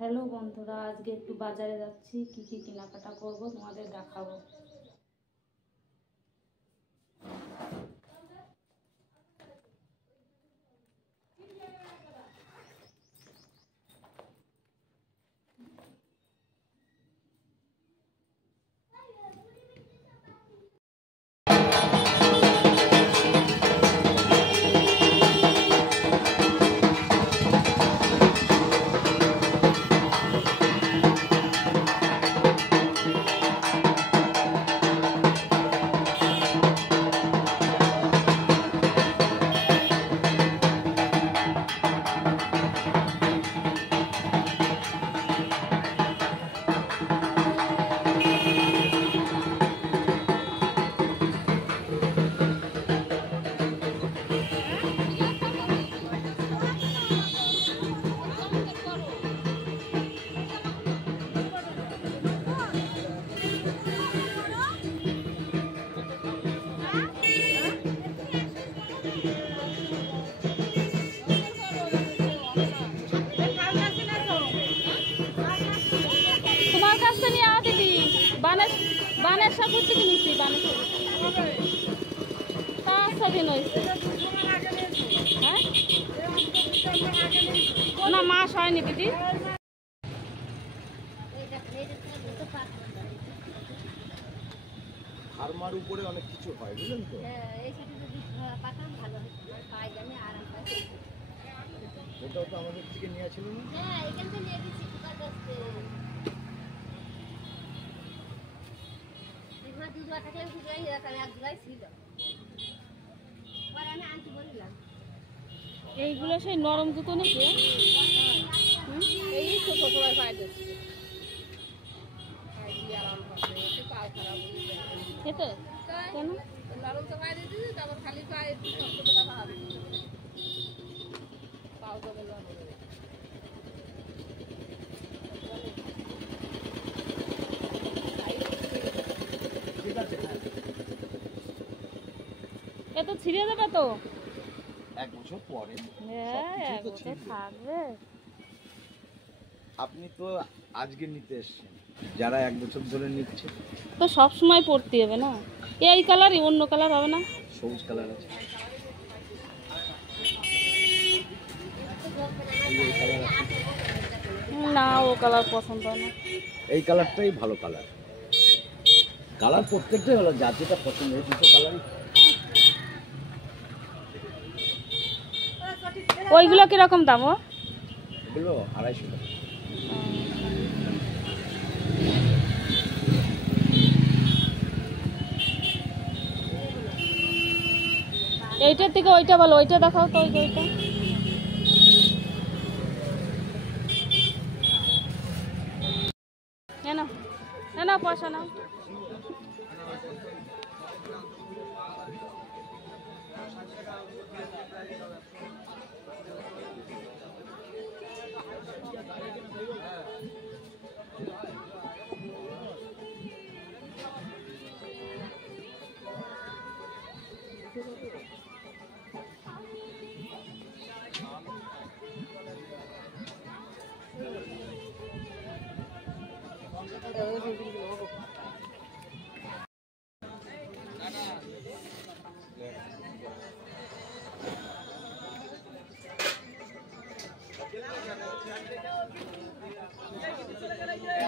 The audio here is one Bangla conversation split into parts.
হ্যালো বন্ধুরা, আজকে একটু বাজারে যাচ্ছি, কি কি কেনাকাটা করব তোমাদের দেখাবো। তোমার কাছ থেকে নিয়ে আ দিদি, বানের সাপুর থেকে নিচ্ছি, বানের তার ছবি নইছে। হ্যাঁ না, মাস হয়নি দিদি। ফার্মার উপরে অনেক কিছু হয়, বুঝলেন তো? ওটাও তো আমাদের থেকে নিয়েছিল না? হ্যাঁ, এখান থেকে নিয়ে গেছি তোমার কাছ থেকে। এখানে দুধ থাকলে দুধই এখানে এক জুলাই ছিল। পরে আমি আনতে বললাম। এইগুলো সেই নরম জুতো নাকি? এই ছোট ছোট পায়ে দিচ্ছে। পায়ে দিয়ে আরাম হবে, একটু পায়ে খারাপ হয়ে যায়। খেতে কেন? নরম তো পায়ে দিয়ে দিচ্ছি, তারপর খালি পায়ে একটু ছোট ছোট পা হবে। পাও তো বললাম। এ তো ছিঁড়ে যাবে তো। এক বছর পরে হ্যাঁ, এক বছর থাকবে। আপনি তো আজকে নিতে এসেছেন, যারা এক বছর ধরে নিচ্ছে তো সব সময় পড়তে হবে না। এই কালারই, অন্য কালার হবে না? সবুজ কালার আছে, না, ও কালার পছন্দ হয় না। এই কালারটাই ভালো কালার। কালার প্রত্যেকটাই ভালো, যার যেটা পছন্দ হয় দুটো কালারই। ওইগুলো কিরকম দাম? এগুলো 250 টাকা। এইটার থেকে ওইটা ভালো, ওইটা দেখাও তো। ওইটা না, পয়সা নাও।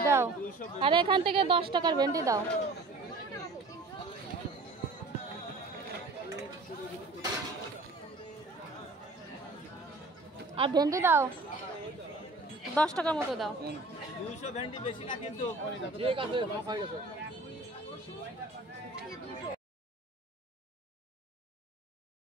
দাও, আর এখান থেকে 10 টাকার ভেন্ডি দাও। আর ভেন্ডি দাও, 10 টাকার মতো দাও। 200 ভেন্ডি বেশি না কিন্তু। ঠিক আছে।